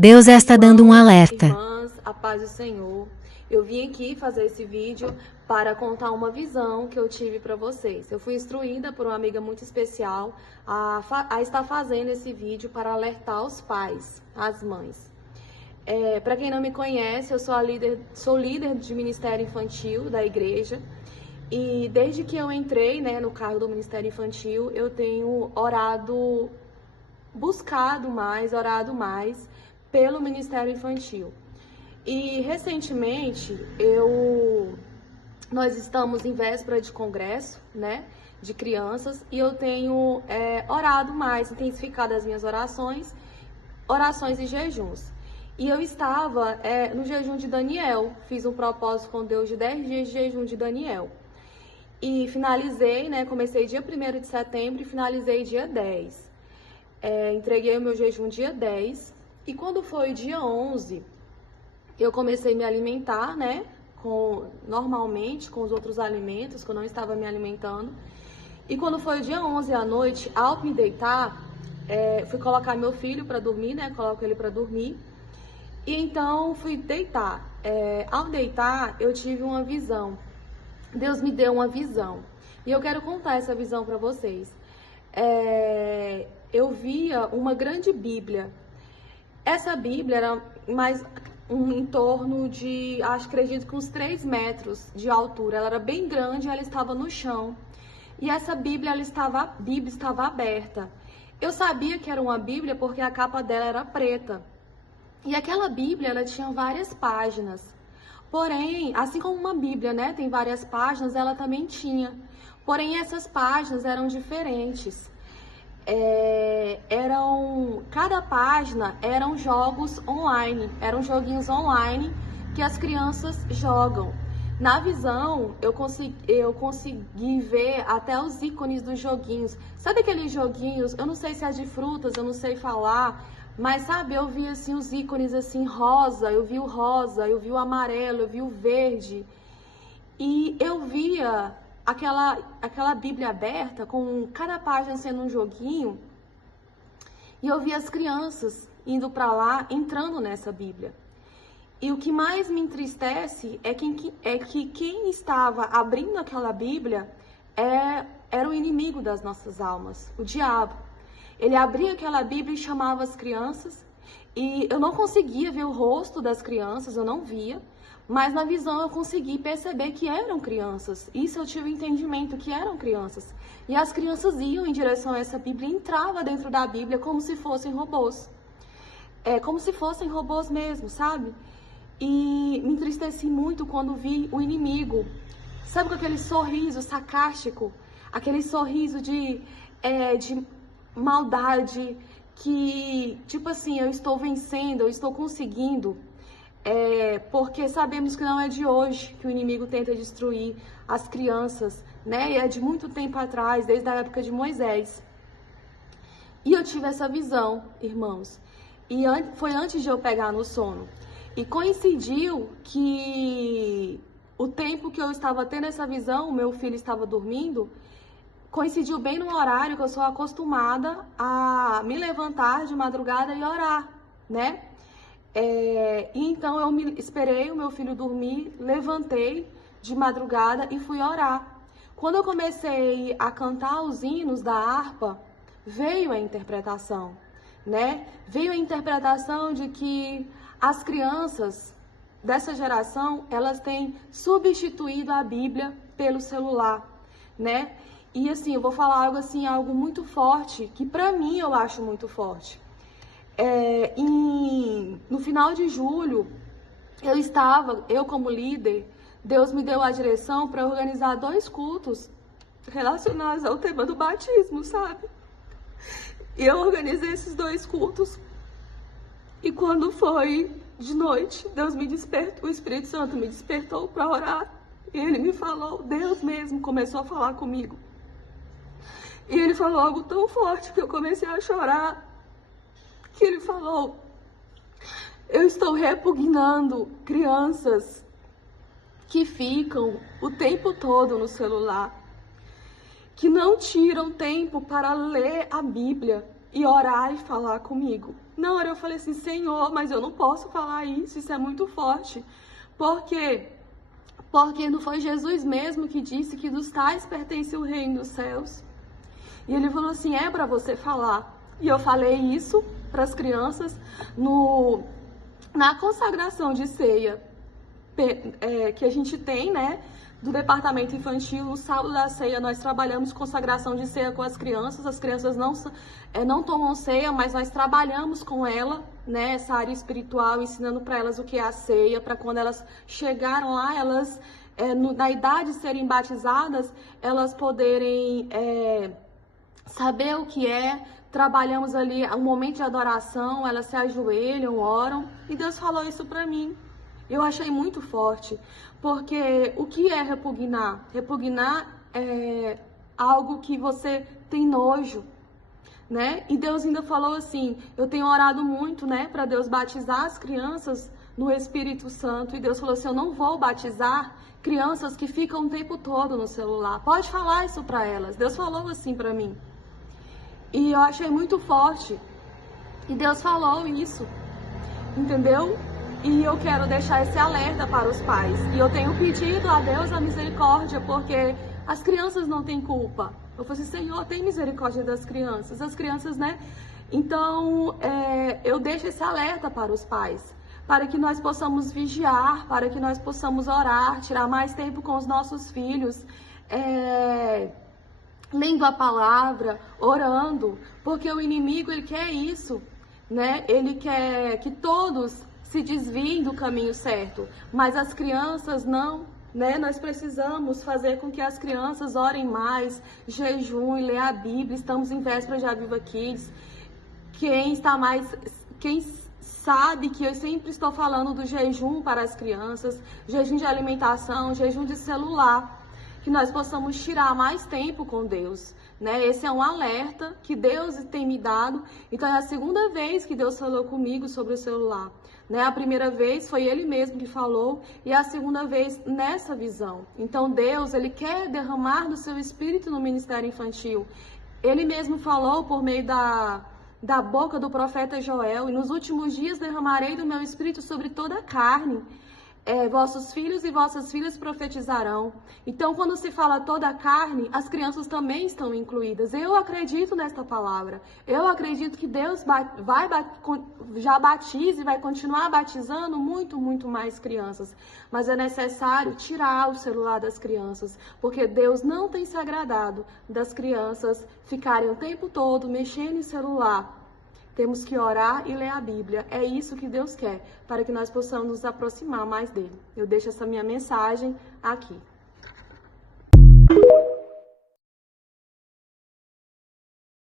Deus está dando um alerta. Irmãs, a paz do Senhor. Eu vim aqui fazer esse vídeo para contar uma visão que eu tive para vocês. Eu fui instruída por uma amiga muito especial a estar fazendo esse vídeo para alertar os pais, as mães. Para quem não me conhece, eu sou líder de ministério infantil da igreja. E desde que eu entrei, no cargo do Ministério Infantil, eu tenho buscado mais, orado mais pelo Ministério Infantil. E recentemente, nós estamos em véspera de congresso, de crianças, e eu tenho orado mais, intensificado as minhas orações e jejuns. E eu estava no jejum de Daniel, fiz um propósito com Deus de 10 dias de jejum de Daniel. E finalizei, comecei dia 1º de setembro e finalizei dia 10. Entreguei o meu jejum dia 10. E quando foi dia 11, eu comecei a me alimentar, normalmente, com os outros alimentos, que eu não estava me alimentando. E quando foi o dia 11 à noite, ao me deitar, fui colocar meu filho para dormir, coloco ele para dormir. E então fui deitar. Ao deitar, eu tive uma visão. Deus me deu uma visão. E eu quero contar essa visão para vocês. Eu via uma grande Bíblia. Essa Bíblia era mais em torno de, acredito que uns 3 metros de altura. Ela era bem grande e ela estava no chão. E essa Bíblia, estava aberta. Eu sabia que era uma Bíblia porque a capa dela era preta. E aquela Bíblia, ela tinha várias páginas. Porém, assim como uma Bíblia, tem várias páginas, ela também tinha. Porém, essas páginas eram diferentes. Cada página eram jogos online, eram joguinhos online que as crianças jogam. Na visão, eu consegui ver até os ícones dos joguinhos. Sabe aqueles joguinhos, eu não sei se é de frutas, eu não sei falar, mas sabe, eu vi assim os ícones assim rosa, eu vi o amarelo, eu vi o verde. E eu via aquela Bíblia aberta, com cada página sendo um joguinho, e eu via as crianças indo para lá, entrando nessa Bíblia. E o que mais me entristece é que quem estava abrindo aquela Bíblia era o inimigo das nossas almas, o diabo. Ele abria aquela Bíblia e chamava as crianças, e eu não conseguia ver o rosto das crianças, eu não via, mas na visão eu consegui perceber que eram crianças. Isso eu tive o entendimento que eram crianças. E as crianças iam em direção a essa Bíblia e entravam dentro da Bíblia como se fossem robôs. Como se fossem robôs mesmo, sabe? E me entristeci muito quando vi o inimigo. Sabe, com aquele sorriso sarcástico, aquele sorriso de maldade, que tipo assim, eu estou vencendo, eu estou conseguindo, porque sabemos que não é de hoje que o inimigo tenta destruir as crianças, e é de muito tempo atrás, desde a época de Moisés. E eu tive essa visão, irmãos, e foi antes de eu pegar no sono, e coincidiu que o tempo que eu estava tendo essa visão, o meu filho estava dormindo, coincidiu bem no horário que eu sou acostumada a me levantar de madrugada e orar, E então eu esperei o meu filho dormir, levantei de madrugada e fui orar. Quando eu comecei a cantar os hinos da harpa, veio a interpretação, Veio a interpretação de que as crianças dessa geração, elas têm substituído a Bíblia pelo celular, E assim, eu vou falar algo muito forte, que pra mim eu acho muito forte. No final de julho, eu como líder, Deus me deu a direção para organizar 2 cultos relacionados ao tema do batismo, sabe? E eu organizei esses 2 cultos. E quando foi de noite, o Espírito Santo me despertou para orar. E ele me falou, Deus mesmo começou a falar comigo. E ele falou algo tão forte que eu comecei a chorar. Que ele falou, eu estou repugnando crianças que ficam o tempo todo no celular, que não tiram tempo para ler a Bíblia, e orar e falar comigo. Na hora eu falei assim, Senhor, mas eu não posso falar isso é muito forte. Por quê? Porque não foi Jesus mesmo que disse que dos tais pertence o reino dos céus? E ele falou assim, é para você falar. E eu falei isso para as crianças na consagração de ceia que a gente tem, né, do departamento infantil. No sábado da ceia nós trabalhamos consagração de ceia com as crianças não tomam ceia, mas nós trabalhamos com ela, né, essa área espiritual, ensinando para elas o que é a ceia, para quando elas chegaram lá, elas, na idade de serem batizadas, elas poderem saber o que é. Trabalhamos ali um momento de adoração, elas se ajoelham, oram, e Deus falou isso para mim. Eu achei muito forte, porque o que é repugnar? Repugnar é algo que você tem nojo, né? E Deus ainda falou assim, eu tenho orado muito, né, para Deus batizar as crianças no Espírito Santo, e Deus falou assim, eu não vou batizar crianças que ficam o tempo todo no celular. Pode falar isso para elas. Deus falou assim para mim. E eu achei muito forte. E Deus falou isso, entendeu? E eu quero deixar esse alerta para os pais. E eu tenho pedido a Deus a misericórdia, porque as crianças não têm culpa. Eu falei assim, Senhor, tem misericórdia das crianças. As crianças, né? Então, eu deixo esse alerta para os pais, para que nós possamos vigiar, para que nós possamos orar, tirar mais tempo com os nossos filhos, lendo a palavra, orando, porque o inimigo, ele quer isso, né? Ele quer que todos se desviem do caminho certo, mas as crianças não, né? Nós precisamos fazer com que as crianças orem mais, jejuem, leem a Bíblia. Estamos em véspera de Aviva Kids. Quem sabe que eu sempre estou falando do jejum para as crianças, jejum de alimentação, jejum de celular, que nós possamos tirar mais tempo com Deus, né? Esse é um alerta que Deus tem me dado. Então é a segunda vez que Deus falou comigo sobre o celular, né? A primeira vez foi Ele mesmo que falou, e a segunda vez nessa visão. Então Deus, Ele quer derramar do seu Espírito no ministério infantil. Ele mesmo falou por meio da boca do profeta Joel, e nos últimos dias derramarei do meu Espírito sobre toda a carne. Vossos filhos e vossas filhas profetizarão. Então, quando se fala toda a carne, as crianças também estão incluídas. Eu acredito nesta palavra. Eu acredito que Deus já batiza e vai continuar batizando muito, muito mais crianças. Mas é necessário tirar o celular das crianças, porque Deus não tem se agradado das crianças ficarem o tempo todo mexendo em celular. Temos que orar e ler a Bíblia. É isso que Deus quer, para que nós possamos nos aproximar mais dele. Eu deixo essa minha mensagem aqui.